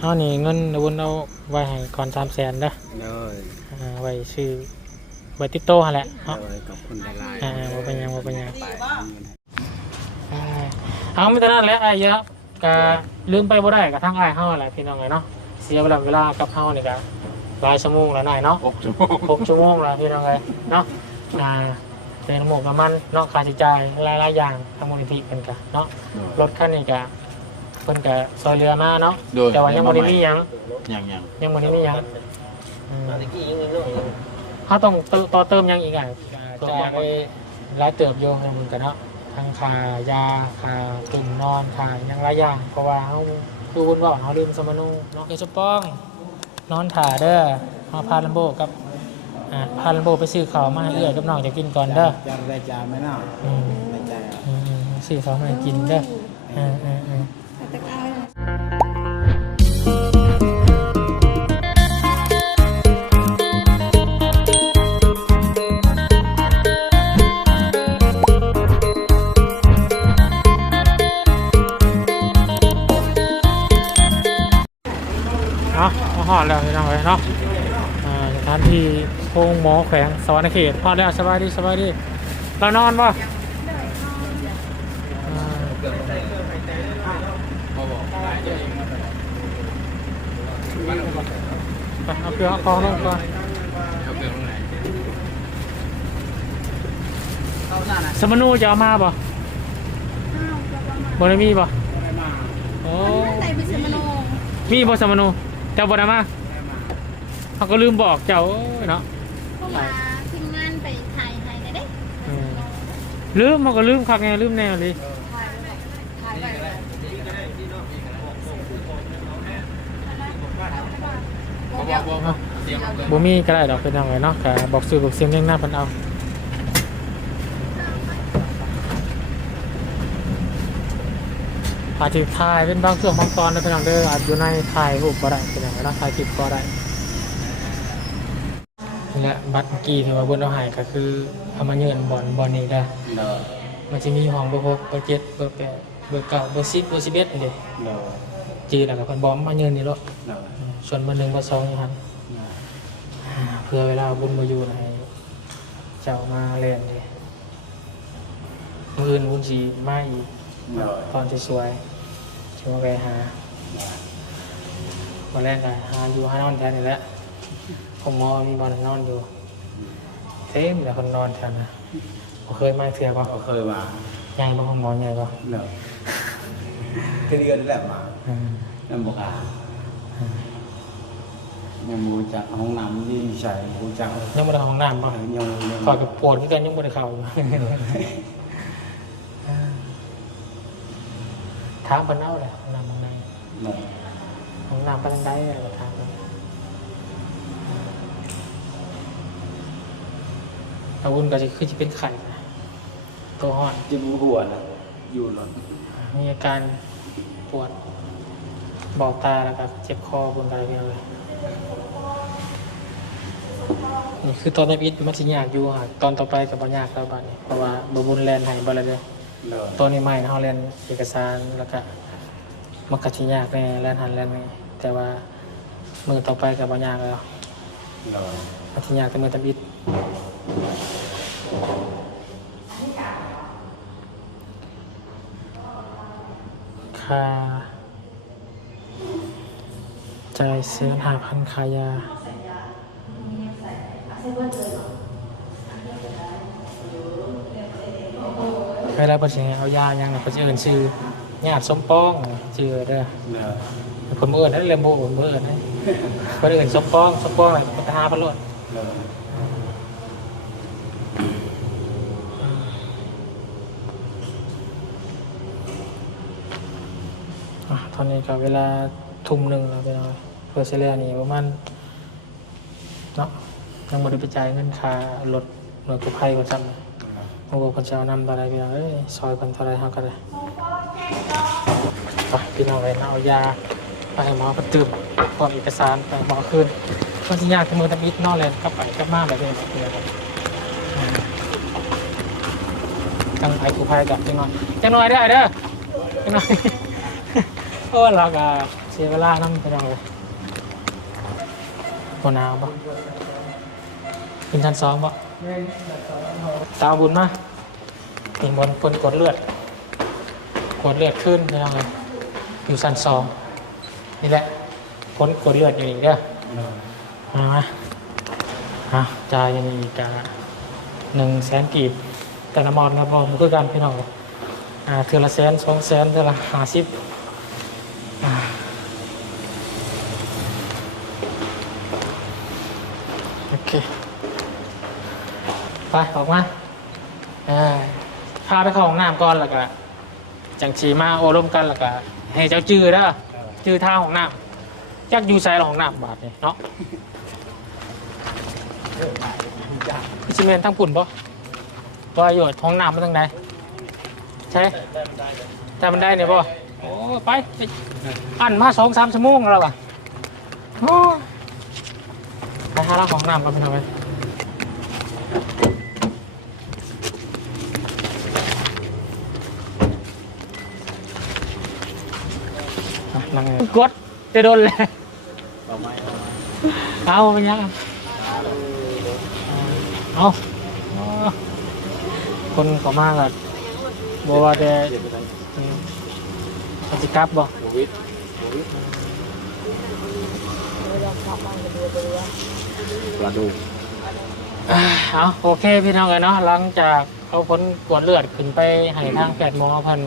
เอานี่เงินอาวุธเอาไว้ให้ก่อนสามแสนเด้อเลยอ่าไว้ซื้อไว้ติดโตหั่นแหละเนาะ เลยขอบคุณหลายๆอ่าบ่เป็นหยังบ่เป็นหยัง ไปอ่าเอาไม่แต่นั้นแหละไอ้เยอะก็ลืมไปบ่ได้กับทางไอ้ายเฮาแหละพี่น้องไงเนาะเสียเวลาเวลากับเฮานี่ก็หลายชั่วโมงแล้วนายเนาะ หกชั่วโมงหกชั่วโมงแล้วพี่น้องไงเนาะอ่าเป็นหมวกน้ำมันเนาะค่าใช้จ่ายหลายๆอย่างทางมูลนิธิเพิ่นก็เนาะรถคันนี้ก็ เพิ่นก็ซอยเรือมาเนาะโดยแต่ว่ายังบ่ได้มีหยังยังยังยังบ่ได้มีหยังอืมเฮาต้องเติมต่อเติมหยังอีกอะจ่ายไปหลายเติบอยู่ให้มันก็เนาะทั้งค่ายาค่าตุ่มนอนค่าหยังหลายอย่างเพราะว่าเฮาคือวุ่นว่าเฮาลืมสมนูเนาะเดี๋ยวจะป้อง นอนถ่าเด้อเฮาพาลัมโบกับอ่าพาลัมโบไปซื้อข้าวมาให้เอื้อยกับน้องจะกินก่อนเด้อจะได้จ่ายไหมเนาะอืมได้จ่ายอืมอืมซื้อข้าวมาให้กินเด้ออ่าอ่าอ่า ที่โค้งหมอแขวงสวรรณเขตพอดแล้วสบายดีสบายดีเรานอนป่ะอ่าไปเอาเกลือเอากองลงก่อนสมนูจะเอามาป่ะบได้มีป่ะโอ้ใส่ไปสมโนมีบ่สมนูเจ้าบ่ได้มาเขาก็ลืมบอกเจ้าโอ้ยเนาะ เพราะว่าทีมงานไปถ่ายถ่ายได้เด้ อืม ลืมมันก็ลืมคักไงลืมแน่เลยถ่ายไปถ่ายไปบอกเดี๋ยวบ่มีก็ได้ดอกเป็นยังไงเนาะก็บอกสื่อบอกเสียงเร่งหน้าพิ่นเอาอาจจะถ่ายเป็นบางช่วงบางตอนนะเป็นอย่างเด้ออาจอยู่ในถ่ายรูปก็ได้เป็นอย่างไรเนาะถ่ายคลิปก็ได้ นี่แหละบัตรเมื่อกี้ที่ว่าเบิ่นเอาให้ก็คือเอามาเงินบอลบอลนี้ได้อเลยมันจะมีห้องเบอร์หกเบอร์เจ็ดเบอร์แปดเบอร์เก้าเบอร์สิบเบอร์สิบเอ็ดนี่เด้เลยจีแล้วก็เพิ่นบอกมาเงินนี่เนาะเลยส่วนเบอร์หนึ่งเบอร์สองนี่ครับเพื่อเวลาบุญมาอยู่ในเจ้ามาเล่นเลยมืออื่นบุญสีมาอีกเลยตอนที่สวยๆช่วยไปหาวันแรกก็หาอยู่หานอนแทนนี่แหละ ผมหมอมีบอลนอนอยู่ เต็มแต่คนนอนแทนนะบ่เคยมาเถื่อป่ะเขาเคยมาใหญ่ป่ะผมหมอใหญ่ป่ะเลยที่เดือนนี่แหละมาอืมนั่นบอกอะยังมูจักห้องน้ำยิ่งใส่มูจักยังไม่ได้ห้องน้ำป่ะยังยังคอยกับปวดที่กันยังไม่ได้เข้าอยู่ถามเพิ่นเอาเลยห้องน้ำห้องในเลยห้องน้ำไปทางใดเลยก็ถามเพิ่น อาวุธก็จะคือจะเป็นไข่นะตัวห้อนจิ้มหัวนะอยู่หรอมีอาการปวดเบาตาแล้วก็เจ็บคอบนไดเพียงเลยนี่คือตอนนี้อิดมันจะยากอยู่ฮะตอนต่อไปกับบยากแล้วบัดนี้เพราะว่าบบุญแลนให้บาละเด้อเลยตัวนี้ใหม่นะเขาเรียนเอกสารแล้วก็มันก็สิยากแน่แลนหันแลนนี่แต่ว่ามือต่อไปกับบยากแล้วเลยมันสิยากแต่มือตำอิด ค่าจายเสียหาพันคายา เวลาปิดเสียงเอายายังเนี่ยเขาจะเอินชื่อญาติสมปองชื่อเด้อเลยผมเอินนั่นเรียนโบผมเอินนะคนอื่นสมปองสมปองอะไรปัญหาพะโลด เลย อะตอนนี้ก็เวลาทุ่มหนึ่งแล้วไปหน่อยเพื่อเซเลียนี่ประมาณเนาะยังไม่ได้ไปจ่ายเงินค่ารถหน่วยกู้ภัยประจำโอ้โหคนจะเอานำอะไรพี่น้องเอ้ยซอยคนเท่าไรเท่ากันเลยไปพี่น้องเลยนะเอายาไปหมอประตืมพร้อมเอกสารไปหมอคืนมันจะยากที่มือตะมิดนอกเลยกลับไปกลับมาแบบนี้แบบนี้ครับอืมจังไปกู้ภัยกับจังน่อยจังหน่อยได้เด้อจังหน่อย อ้เราก็เสียเวลานั่งไปเราคนหนาวปะขึ้นชั้นสองปะตาบุญมาอีกบนคนกดเลือด กดเลือดขึ้นไปเราเลยอยู่ชั้นสองนี่แหละคนกดเลือดอยู่อีกเด้อมามาอะจ่ายยังมีอีกอะหนึ่งแสนกีบแต่ละมอนครับผมคือกันพี่น้องอ่าเทือละแสนสองแสนเทือละห้าสิบ อ่าโอเค ไปออกมาเอ่าพาไปเข้าห้องน้ำก่อนแล้วก็จังชีมาโอรมกันแล้วก็ให้เจ้าจื้อเด้อจื้อท่าห้องน้ำจักอยู่ใส่ห้องน้ำบาทนี่เนาะพี่ชิเมนทั้งปุ่นปะว่าอยู่ห้องน้ำมันทางไหนใช่แต่มันได้เนี่ยปะโอ้ไปไปอันมาสองสามชั่วโมงแล้วป่ะโอ้ยไปหาล้างของน้ำกันไปทำไมอะนั่งเลย กดจะโดนเลยเอาไม้เอาไม้เอาไปยังเอาอ๋อคนเขามากอะบอกว่าแต่เจ็บไปไหนอืมเขาจะกลับบ่โควิดโควิดปลาดุกอ่าเอาโอเคพี่น้องกันเนาะหลังจากเอาผลกวดเลือดขึ้นไปให้ทางแพทย์หมอเพัน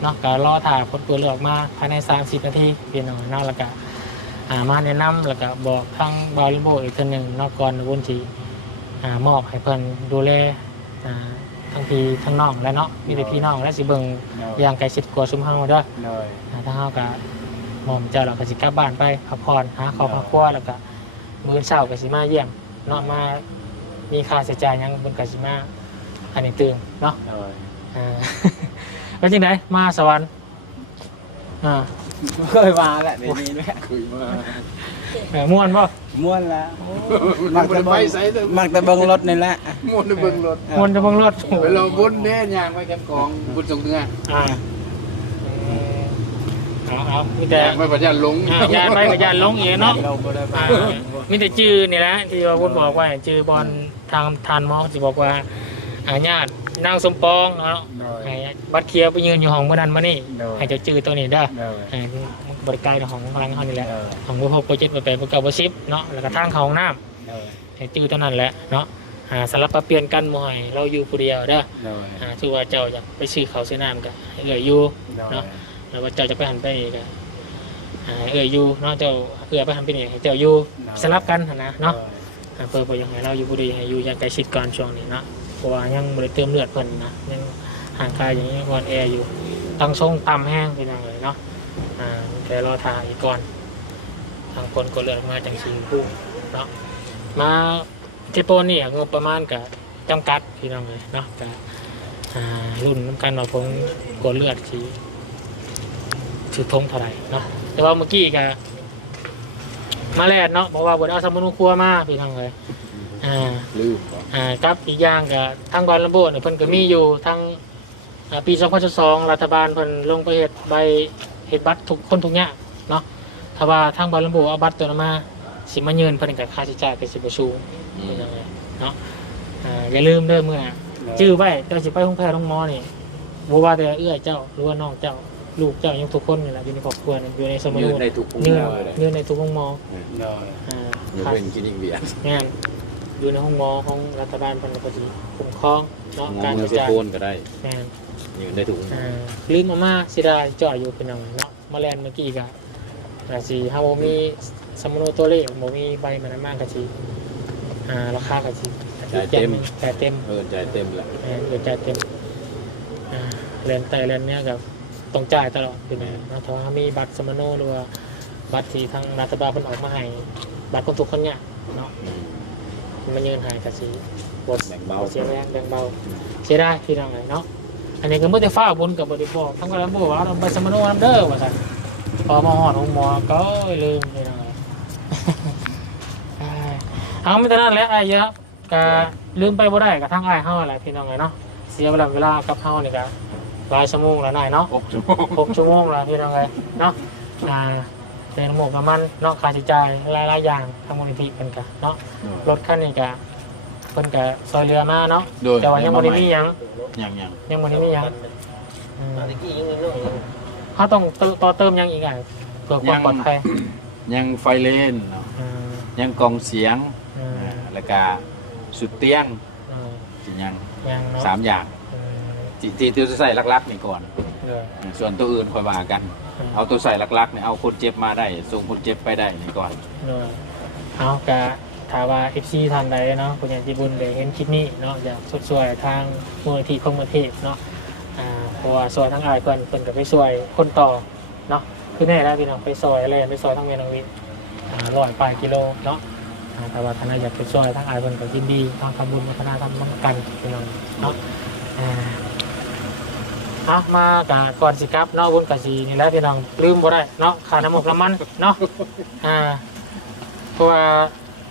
เนาะก็รอถ่ายผลกวดเลือดออกมาภายใน 30 นาทีพี่น้องเนาะแล้วก็อ่ามาแนะนำแล้วก็บอกทางบริโภคอีกทีหนึ่งเนาะก่อนวนทีอ่ามอบให้เพิ่นดูแลอ่าทั้งพี่ทั้งน้องและเนาะมีแต่พี่น้องและสิเบิ่งอย่างใกล้ชิดกว่าซุมเฮาเด้อเลย อ่าถ้าเฮาก็หมอมเจ้าเราก็สิกลับบ้านไปพักผ่อนหาครอบครัวแล้วก็มื้อเช้าก็สิมาเยี่ยมเนาะมามีค่าใช้จ่ายหยังบนก็สิมาอันนี้ตื่นเนาะเลย อ่า เป็นจังไดมาสวรรค์อ่าเคยมาแหละในนี้แหละคุยมาเออม่วนบ่ม้วนแล้วมักแต่เบิ่งมักแต่เบิ่งรถนี่แหละมวนเบิ่งรถม่วนจะเบิ่งรถไปลองบุญเด้ยางไปกับกองบุญส่งเนื้ออ่าเออเอาเอามีแต่ยางไปประยันลงอ่ายานไปกับยานลงเองเนาะเราบ่ได้ไปอ่ามีแต่จื้อนี่แหละที่ว่าคุณบอกว่าจื้อบอลทางทานหมอสิบอกว่า อาญาตินางสมปองเนาะเลยให้บัตรเคลียร์ไปยืนอยู่ห้องเมื่อนั้นมานี่โดย ให้เจ้าจื้อตัวนี้เด้อเลยให้มันบริการของพลังเขานี่แหละเออของบุพโปรเจกต์แปดบุกเก้าบุสิบเนาะแล้วก็ทางเขาห้องน้เลยำให้จื้อตัวนั้นแหละเนาะอ่าสลับปะเปลี่ยนกันหม่อยเราอยู่ผู้เดียวเด้อเลยอ่าถือว่าเจ้าอยากไปซื้อเขาวซื้อน้ำกันให้เอ่ยอยู่เลยเนาะ แล้วว่าเจ้าจะไปหันไปอีกอะอ่าเอ่ยอยู่เนาะเจ้าเพื่อไปหันไปนี่ให้เจ้าอยู่สลับกันหั่นนะเนาะอ่าเพื่อไปยังให้เราอยู่บุรีให้อยู่อยังใกล้ชิดก่อนช่วงนี้เนาะเพ ราะว่ายังบริเติมเลือดเพิ่นนะยังห่างกายอย่างนี้ก่อนแอร์อยู่ตั้งทรงต่ำแห้งไปหน่อยเนาะอ่าแต่รอทางอีกก่อน ทางคนก็เลือดมาจังชิงคู่เนาะมาที่โปนนี่งบประมาณกับจำกัดพี่น้องเลยเนาะกับอ่ารุ่นน้ำกันว่าผมกดเลือดสีชื่อทงเท่าไหร่เนาะแต่ว่าเมื่อกี้กับมาแลดเนาะบอกว่าบนเอาสมุนครัวมาพี่น้องเลย อ่า ลืมบ่อ่าครับอีกอย่างก็ทางบอลระโบเนี่ยเพิ่นก็มีอยู่ทางอ่าปี2022รัฐบาลเพิ่นลงไปเฮ็ดใบเฮ็ดบัตรทุกคนทุกอย่างเนาะถ้าว่าทางบอลระโบเอาบัตรตัวนั้นมาสิมายืนเพิ่นก็ค่าใช้จ่ายก็สิบ่สูงเป็นจังไงเนาะอ่าอย่าลืมเด้อเมื่อจื้อไว้เจ้าสิไปโรงแพทย์โรงหมอนี่บ่ว่าแต่เอื้อยเจ้าหรือว่าน้องเจ้าลูกเจ้ายังทุกคนนี่แหละอยู่ในครอบครัวนี่อยู่ในสมยืนุนนในทุกมุมยืนเลยยืนในทุกโรงหมอเลยอ่า อยู่ครับเป็นกินอิงเบียร์งาน อยู่ในห้องหมอของรัฐบาลเป็นปฏิคุ้มครองเนาะมการองจัดเซการโฟนก็ได้งานอยู่ในถุงอ่าลืมมาม่าสิได้จ่อยอยู่เป็นเอาเนาะมาแลนเมื่อกี้กะแต่สีฮาโมมีสมุนตัวเลขโมมีใบมันมากกะชีอ่าราคากะชีจ่ายเต็มจ่ายเต็ม เออใจเต็มแหละแม่นเดี๋ยวจ่ายเต็มอ่าแลนไตแลนเนี้ยกับต้องจ่ายตลอดเป็นไงเนาะถ้าว่ามีบัตรสมโนหรือว่าบัตรที่ทางรัฐบาลเป็นออกมาให้ บัตรคนทุกคนเนี่ยเนาะมั นยืนหายกะสีบทแบ่งเบา เสียแรงแบ่งเบาเสียได้พี่น้องเลยเนาะอันนี้ก็เมื่อแต่ฟ้าบนกับบริบอกทั้งกันแล้วบอกว่าเราไปสมโนน้ำเด้อว่าสันพอมาหอดองหมอก็ลืมพี่น้องเลยอ้ายเอาไม่แต่นั้นแหล้วไอ้เยอะก็ลืมไปบ่ได้กับทั้งไอ้ายเฮาอะไรพี่น้องเลยเนาะเสียเวลาเวลากับเฮานี่ก็หลายชั่วโมงแล้วนายเนาะหกชั่วโมงหกชั่วโมงแล้วพี่น้องเลยเนาะอ่า เป็นหมวกน้ำมันเนาะค่าใช้จ่ายหลายๆอย่างทางมูลนิธิเพิ่นก็เนาะรถคันนี้ก็เพิ่นก็ซอยเรือมาเนาะโดย แต่ว่ายังบ่ได้มีหยังยังยังยังบ่ได้มีหยังอืมตะกี้ยังนึงเนาะเขาต้องเติต่อเติมหยังอีกอะเพื่อความปลอดภัยยังไฟเลนเนาะอืมยังกองเสียงอืมแล้วก็สุดเตียงอืมสิยังยังเนาะสามอย่างอืมที่ที่ที่จะใส่ลักๆนี่ก่อนเด้อส่วนตัวอื่นค่อยว่ากัน เอาตัวใส่ลักๆเนี่ยเอาคนเจ็บมาได้ส่งคนเจ็บไปได้นี่ก่อนเด้อเอากะถามว่า FC ท่านใดเนาะคุณยากจิบุญได้เห็นคลิปนี้เนาะอยากสดสวยทางมูลนิธิของประเทศเนาะอ่าเพราะว่าซอยทั้งอายเพิ่นเพิ่นก็ไปช่วยคนต่อเนาะคือแน่แล้วพี่น้องไปซอยอะไรไปซอยทั้งเมนองวินอ่าร้อยปลายกิโลเนาะอ่าแต่ว่าท่านอยากไปช่วยทั้งอายเพิ่นก็ยินดีทางทำบุญวัฒนธรรมร่วมกันพี่น้องเนาะอ่า อะมากะก่อนสิครับเนาะบุญกะสีนี่แหละพี่น้องลืมบ่ได้เนาะขาน้ำมันน้ำมันเนาะอ่าเพราะว่า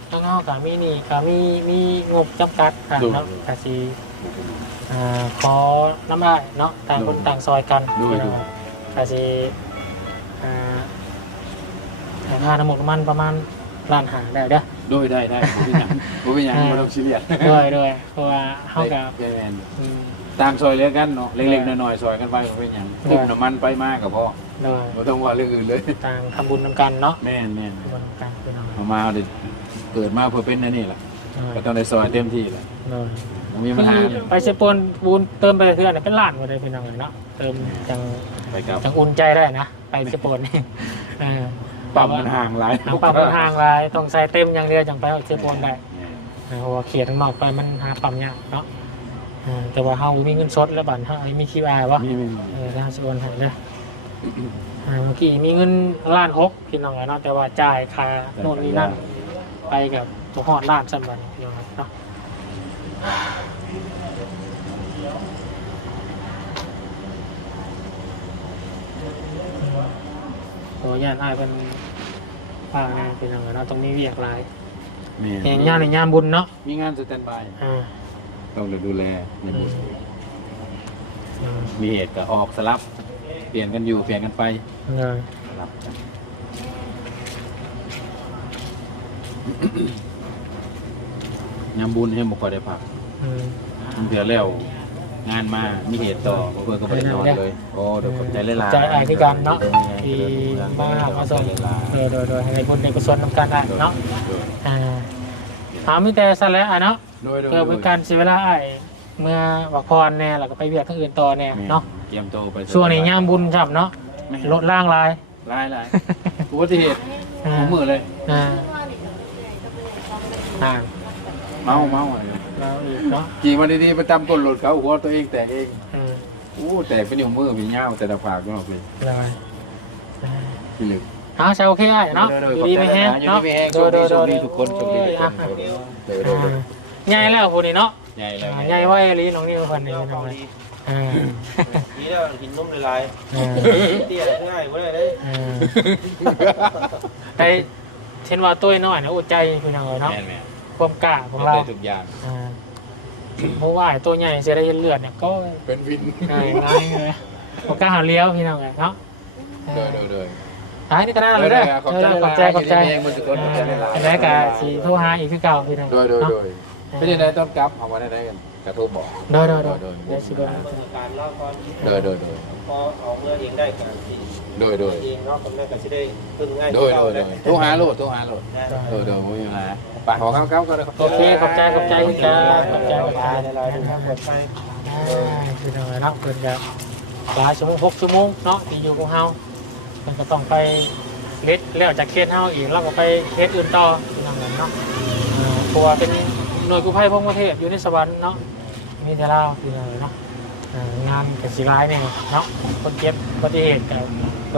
ทางเฮากะมีนี่กะมีมีงบจำกัดค่ะเนาะกะสีอ่าขอน้ำอ้ายเนาะต่างคนต่างซอยกันพี่น้องกะสีอ่าให้ค่าน้ำมันน้ำมันประมาณล้านหาได้เด้อ โดยได้ได้บ่เป็นหยังบ่เป็นหยังบ่ต้องซีเรียสด้วยด้วยเพราะว่าเฮากะได้แม่นอืม ตามซอยเหลือกันเนาะเล็กๆน้อยๆซอยกันไปบ่เป็นหยังได้คุมน้ำมันไปมากก็พอด้วยบ่ต้องว่าเรื่องอื่นเลย ต่างทำบุญนำกันเนาะแม่นแม่นทำบุญนำกันพี่น้องเอามาเอาดิเกิดมาเพื่อเป็นนั่นนี่แหละด้วยก็ต้องได้ซอยเต็มที่แหละเลยบ่มีปัญหาไปเชฟปนบูนเติมไปเพื่อนเป็นล้านหมดเลยพี่น้องเลยเนาะเติมจังไปกับจังอุ่นใจได้นะไปเชฟปนนี่เออปั๊มมันห่างหลายทางปั๊มมันห่างไรต้องใส่เต็มอย่างเดียวจังไปเอาเชฟปนได้เออเพราะว่าเขียนข้างนอกไปมันหาปั๊มยากเนาะเออ แต่ว่าเฮามีเงินสดแล้วบัตรเฮามีคิวอาร์วะมีมีเออแล้วเชฟปนให้เด้ออ่าเมื่อกี้มีเงินล้านหกพี่น้องเลยเนาะแต่ว่าจ่ายค่าโน่นนี่นั่นไปกับตัวหอดล้านสันบันพี่น้องเนาะโอ้ยานอ้ายเป็นป้าแน่เป็นยังไงเนาะตรงนี้เวียกหลายมีเองยานในยามบุญเนาะมีงานสแตนบายอ่า ต้องดูแลในอืบุมญอืมมีเหตุก็ออกสลับ เปลี่ยนกันอยู่เปลี่ยนกันไปเลยสลับกันยามบุญให้บุคคลได้พักอืมมันเถื่อแล้ว งานมามีเหตุต่อบ่เพื่อนก็บ่ได้นอนเลย โอ้เดี๋ยวผมใจเล่นลาใจอ้ายคือกันเนาะที่มามาส่งโดยโดยโดยให้บุญในกุศลนำกันได้เนาะอ่าเอามีแต่สั่นแหล้วอะเนาะ โดยโดยเพื่อเป็นการเสียเวลาอ้ายเมื่อวักพรแน่แล้วก็ไปเวียกทั้งอื่นต่อแน่เนาะเตรียมตัวไปช่วงนี้ยามบุญจับเนาะลดล่างลายหลายหลายอุบัติเหตุอ่าหัวมือเลยอ่าอ่าเมาเมาอะไรเราอีกเนาะขี่มาดีๆไปตามกลรถเขาหัวตัวเองแตกเองอืมอู้แตกเป็นนิ้วมือผีเงาแต่ละฝากก็ออกเลยเลยอ่าพี่ลึกเอาใช่โอเคได้เนาะเด้ออยู่ๆดีไม่แห้งอยู่เนาะดีไม่แห้งโชคดีโชคดีทุกคนโชคดีทุกคน เดี๋ยวเดี๋ยวเดี๋ยวใหญ่แล้วพูนี่เนาะใหญ่เลยอ่าใหญ่ไว้ลีน้องนี่คนนี้น้องเลยอ่านี่แล้วกินนมละลายอ่าเตี้ยง่ายไม่ได้เลยอ่าแต่เช่นว่าตัวน้อยนะอุดใจพี่น้องเนาะแม่นแม่นความกล้าของเราเราได้ทุกอย่างอ่าเพราะว่าไอ้ตัวใหญ่เสียได้เลือดเนี่ยก็เป็นวินง่ายง่ายเลยความกล้าหาเลี้ยวพี่น้องเลยเนาะโดยโดยโดยอ่านี่ก็น่าเลยเด้อขอบเอใจอขอบใจขอบใจเองมันจะกดขอบใจหลายอันแรกกะสีโทรหาอีกคือเก่าพี่น้องโดยโดยเนาะโดย ไม่ได้ได้ต้นกลับเอามาได้ได้กันกระทบบอกโดยโดยโดยโดยเดี๋ยวสิเบิ่งเมื่อการเล่าก่อนโดยโดยโดยพอออกเมื่อเองได้การที่โดยโดยเองเนาะคนแรกก็จะได้พึ่งง่ายโดยโดยโดยโทรหาโหลดโทรหาโหลดโดยโดยไม่มีปัญหาไปขอเข้าเข้าก็ได้โอเคขอบใจขอบใจคุณจ้าขอบใจขอบใจละลายทางหมดไปอ่าพี่น้องเนาะเพิ่นก็หลายชั่วโมงหกชั่วโมงเนาะที่อยู่กับเฮาเพิ่นก็ต้องไปเล็ดแล้วจากเคสเฮาอีกแล้วก็ไปเคสอื่นต่อพี่น้องเนาะอ่าเพราะว่าเป็นห น่วยกู้ภัยพงประเทศอยู่ในสวรรค์เนาะมีแต่เราพี่น้องเนาะอ่างานกับสิร้ายเนี่ยเนาะคนเจ็บอุบัติเหตุกับ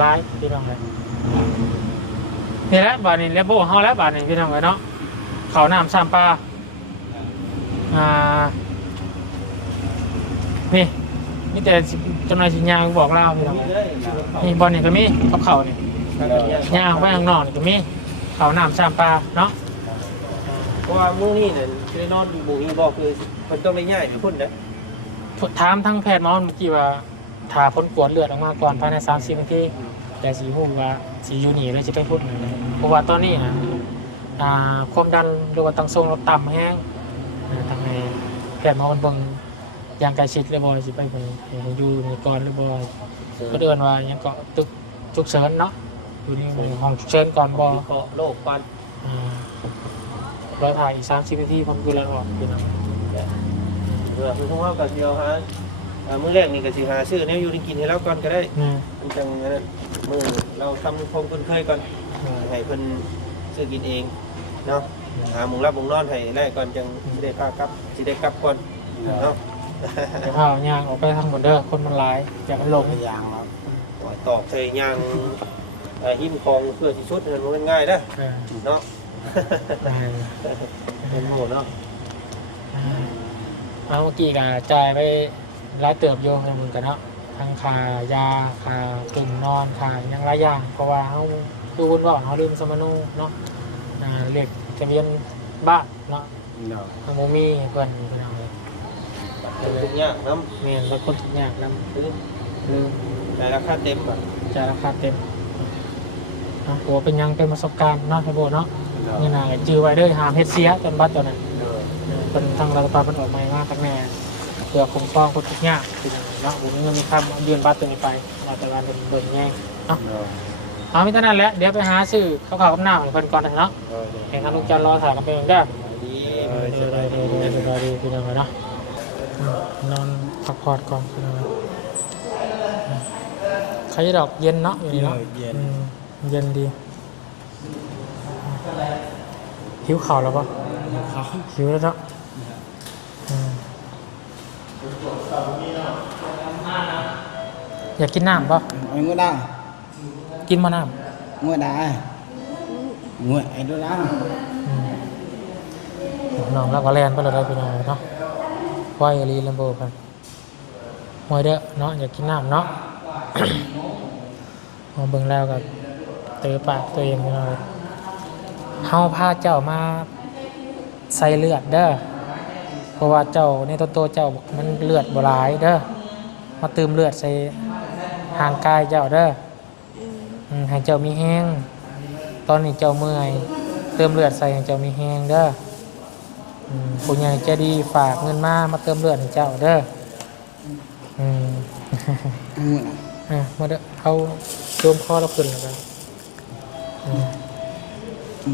ร้ายพี่น้องเลยนี่แหละบาดนี้แล้วโบเฮาแล้วบาดนี้พี่น้องเลยเนาะเขาน้ำสามปลาอ่านี่นี่แต่จำนายสิญญาบอกเล่าพี่น้องนี่บอลนี่ก็มีกับเขาเนี่ยยางไปข้างนอกนี่ก็มีเขาน้ำสามปลาเนาะ เพราะว่ามื้อนี้เนี่ยจะได้นอนบุหีบอกคือมันต้องได้ง่ายเดี๋ยวพุ่นนะถามทั้งแพทย์หมอเมื่อกี้ว่าถ้าพ้นกวดเลือดออกมาก่อนภายใน3 4นาทีแต่สีหูว่าสีอยู่นี่แล้วจะไปพูดหนึ่งเพราะว่าตอนนี้นะอ่าความดันหรือว่าตังทรงเราต่ำแห้งอ่าทำให้แพทย์หมอคนเบิ่งอย่างใกล้ชิดเลยบอยสิไปเบิ่งให้อยู่นี่ก่อนหรือบอยก็เดือนว่ายังก็ตึกฉุกเฉินเนาะอยู่นี่ห้องฉุกเฉินก่อนบอวิเคราะห์โรคก่อน อ่ารอถ่ายอีกสามสิบนาทีผมดูแลออกพี่น้องเออคือพวกเราก็สิเอาหาอ่ามื้อแรกนี่ก็สิหาซื้อแนวอยู่ในกินให้เราก่อนก็ได้นี่มันจังอันนั้นมื้อเราทำความคุ้นเคยก่อนให้เพิ่นซื้อกินเองเนาะหาหมุงรับหมุงนอนให้ได้ก่อนจังสิได้พากลับสิได้กลับก่อนเนาะเดี๋ยวเอาย่างออกไปทางบนเด้อคนมันหลายอยากมันลงยางครับตอกใส่ยางเอ่อหิ้มคองเพื่อสิชุดนั่นบ่แมันง่ายเด้อเออเนาะได้ เป็นโหเนาะเอาเมื่อกี้ก็จ่ายไปรายเติบโยในมึงกันเนาะทั้งค่ายาค่าตุ่มนอนค่าหยังหลายอย่างเพราะว่าเขาดูวุ่นว่าเขาลืมสมนูเนาะอ่าเลขทะเบียนบ้านเนาะเนาะทางโมมีให้เพื่อนเพื่อนเอาเลยเป็นทุกอย่างน้เมียนแล้วคนทุกอย่างแล้วำคือลืมแต่ราคาเต็มอะจ่ายราคาเต็มอะหัวเป็นหยังเป็นประสบการณ์เนาะไอ้โบเนาะ เงินหนาก็จื้อไว้เด้อหามเฮ็ดเสียจนบัตรตัวนั้นเป็นทางรัฐบาลเป็นออกมาว่าทั้งแม่เพื่อคุ้มครองคนทุกข์ยากเป็นอย่างเนาะผมมีเงินมีคำเอายืนบัตรตัวนี้ไปรัฐบาลเป็นเบิกแง่เนาะเอาไม่เท่านั้นแหละเดี๋ยวไปหาซื้อข้าวขาวกับน้ำให้เพิ่นก่อนนะเนาะแข่งขันลูกจันทร์รอถ่ายกันไปเองได้อดีเออเดี๋ยวเดี๋ยวเดี๋ยวเดี๋ยวเดี๋ยวเดี๋ยวพี่น้องเนาะอืมนอนพักผ่อนก่อนพี่น้องอืมใครจะดอกเย็นเนาะอยู่นี่เนาะอืมเย็นดี หิวข่าวแล้วปะหิวแล้วเนาะอืมอยากกินน้ำปะ ai ngồi đây กินมาน้ ngồi đây ngồi ai đó đó ำอืมน้องรักวาแลนไปเลยได้พี่น้องเนาะไหวรีลัมโบกันมวยเด้อเนาะอยากกินน้ำเนาะมองเบิ่งแล้วกับเตอปากตัวเองพี่น้อง เฮาพาเจ้ามาใส่เลือดเด้อเพราะว่าเจ้าในตัวโตวเจ้ามันเลือดบ่หลายเด้อมาเติมเลือดใส่ห่างกายเจ้าเด้ออืมให้เจ้ามีแห้งตอนนี้เจ้าเมื่อย เติมเลือดใส่ให้เจ้ามีแห้งเด้ออืมผู้ใหญ่ใจะดีฝากเงินมามาเติมเลือดให้เจ้าเด้ออืม ngồi อะมาเด้อเอาโยมคอเราขึ้นแล้วกัน ไ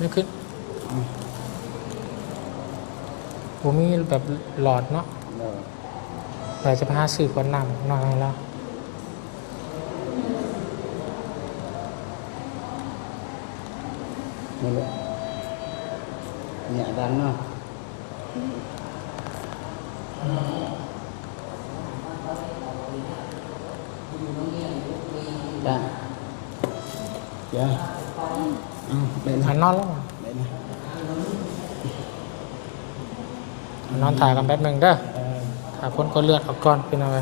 ม่ขึ้นผมมีแบบหลอดเนาะแต่จะพาสื่อคนนำหน่อยแล้วนี่เหละเนี่ยดันเนาะ Dạ. Ừ, đây หั này, นนอนแล้ว đây này. นอนถ่ายกันแป๊บหนึ่งเด้อถ่ายพ้นก็เลือดออกก่อนเป็นอะไร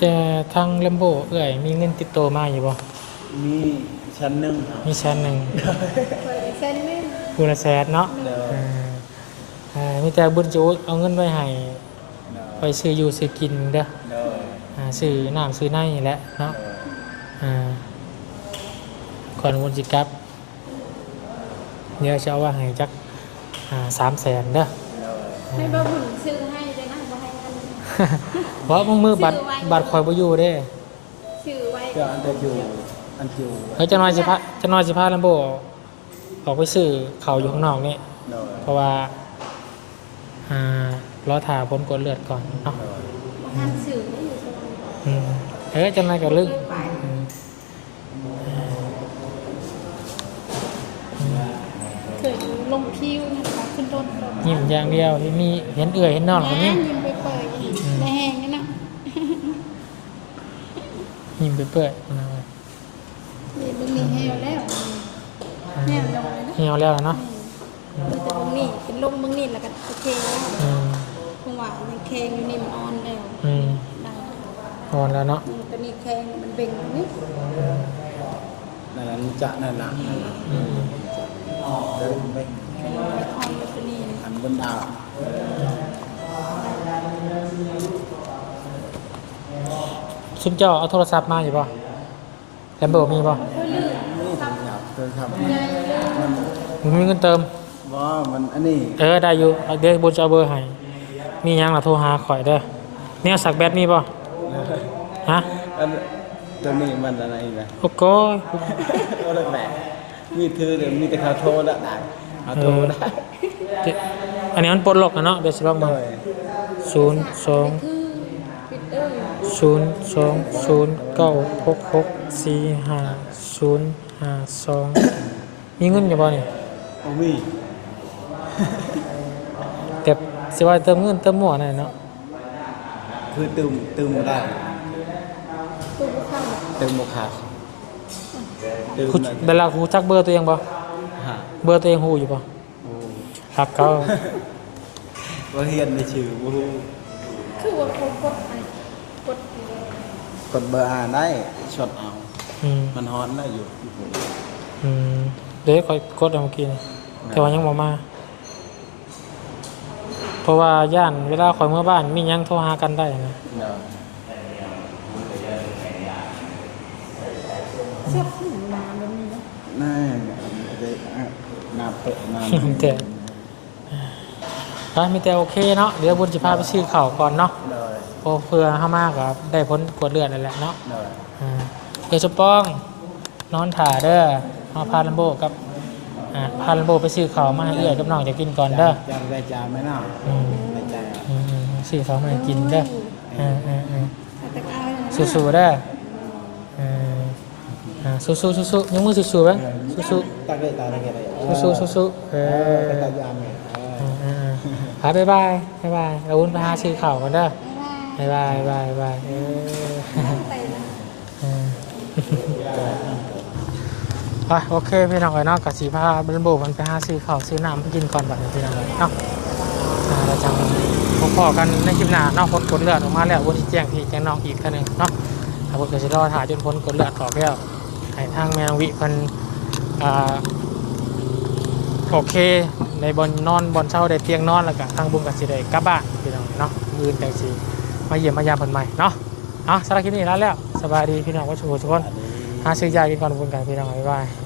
แต่ทางเลมโบเอ้ยมีเงินติดตัวมาอยู่บ่มีชั้นหนึ่งมีแสนหนึ่งเปิดเส้นนึงคูละแสนเนาะเด้อเออเออมีแต่บุญจูเอาเงินไว้ให้ไปซื้ออยู่ซื้อกินเด้อเด้ออ่าซื้อน้ำซื้อในนี่แหละเนาะอ่า ก่อนวันจิกลับเดี๋ยวจะเอาว่าให้จักอ่าสามแสนเด้อให้บ้าบุญซื้อให้เลยนะบ่ให้กันเพราะมึงมือบัตรซื้อไว้บัตรคอยบ่อยู่เด้ซื้อไว้เดี๋ยวอันจะอยู่อันอยู่เฮ้ยจะน้อยสิพาจะน้อยสิพาลัมโบออกไปซื้อเขาวอยู่ข้างนอกนี่เด้อเพราะว่าอ่ารอถ่าพ้นกดเลือดก่อนเนาะบ่ทันซื้อไม่อยู่ซื้ออืมเอ้ยจะน้อยกับลึก อย่างเดียวเห็นมีเห็นเอื่อยเห็นนอนเขาแม่ยิ้มยิ้มไปเปิดในแห้งนี่นะยิ้มไปเปื่อยนะนี่มึงมีแห้วแล้วแห้วลงเลยนะเหี่ยวแล้วเนาะมันจะมึงนี่เป็นลงมึงนี่แล้วก็โอเคแล้วอืมคงว่ามันแข็งอยู่นี่มันอ่อนแล้วอืมได้อ่อนแล้วเนาะอืมตัวนี้แข็งมันเบ่งนี่นั่นน่ะจะนั่นน่ะนั่นน่ะอืมเดิน ไปอ่อนแล้วตัวนี้อันบนดาวซุมเจ้าเอาโทรศัพท์มาอยู่ป่ะแลมเบอร์มีป่ะนี่ผมอยากเคยทำมันมึงมีเงินเติม ว่ามันอันนี้เออได้อยู่เอาเดี๋ยวบนจะเอาเบอร์ให้มีหยังล่ะโทรหาข่อยเด้อเนี่ยสักแบตมีป่ะฮะอันตัวนี้มันอะไรนะโอ้โหก็เลยแหมมีถือเดี๋ยวมีแต่เขาโทรได้ได้เขาโทรได้เดี๋ยว อันนี้มันปลดล็อกนะเนาะเดี๋ยวสิลองโดมายศูนย์สองคือปิดเอ้ยศูนย์สองศูนย์เก้าหกหกสี่ห้าศูนย์ห้าสองมีเงินอยู่ป่ะเนี่ยโอ้มีแต่สิว่าเติมเงินเติมหมวกนั่นแหละเนาะคือตืมตืมบ่ได้ตู้เข้าตืมโมขาดตืมคุณน่ะเวลาครูจักเบอร์ตัวเองป่ะฮะเบอร์ตัวเองหูอยู่ป่ะโอ้ ครับเขาว่าเฮียนในชื่อบ่รู้คือว่าเขากดไอ้กดกดเบอร์อ่านได้ช็อตเอา อืมมันฮอนได้อยู่อืมเดี๋ยวคอยกดเอาเมื่อกี้นี่แต่ว่ายังบ่มา เพราะว่าย่านเวลาคอยเมื่อบ้านมีหยังโทรหากันได้นะเดี๋ยวเสื้อผ้ามาแบบนี้นะน่าจะนาเปะนาแต่ ก็มีแต่โอเคเนาะเดี๋ยวบุญจะพาไปซื้อข้าวก่อนเนาะเดี๋ยวเพอเพื่อห้ามากับได้พ้นกวดเลือดนั่นแหละเนาะเดี๋ยวอ่าเดี๋ยวจะป้องนอนถ่าเด้อเอาพาลัมโบกับอ่าพาลัมโบไปซื้อข้าวมาให้เอื้อยกับน้องจะกินก่อนเด้อ จำได้จำไหมเนาะอืมได้ใจอะอืมอืมซื้อข้าวมาให้กินเด้ออ่าอ่าอ่า แต่กายนะสู้ๆเด้ออ่าอ่าสู้ๆสู้ๆยกมือสู้ๆไว้สู้ตักได้ตาได้แค่ไหนๆสู้ๆสู้ๆเอเอออเป็นตายามไง อ่าอ่าอ่าบ๊ายบายบ๊ายบายเราวุ้นไปหาซื้อข้าวกันเด้อบ๊ายบายบ๊ายบายบ๊ายบายเออ ไปโอเคพี่น้องเอ้ยเนาะกับสีผ้าบันโบมันไปหาซื้อข้าวซื้อน้ำกินก่อนบัดนี้พี่น้องเอ้ยเนาะอ่าเราจะมาพอกันในคลิปหน้าเนาะผลกดเลือดออกมาแล้ววันที่แจ้งพี่แจ้งน้องอีกครั้งหนึ่งเนาะถ้าผมก็จะรอถ่ายจนผลกดเลือดออกแล้วให้ทางแมววิเพันอ่าโอเค ในบนนอนบนเช่าได้เตียงนอนแล้วก็ทางบุญกับสิได้กลับบ้านพี่น้องเนาะมือแต่งสีมาเยี่ยมมายามผลใหม่เนาะเอาสารคลิปนี้แล้วแล้วสบายดีพี่น้องผู้ชมทุกคนหาซื้อยากินก่อนบุญกันพี่น้องบ๊ายบาย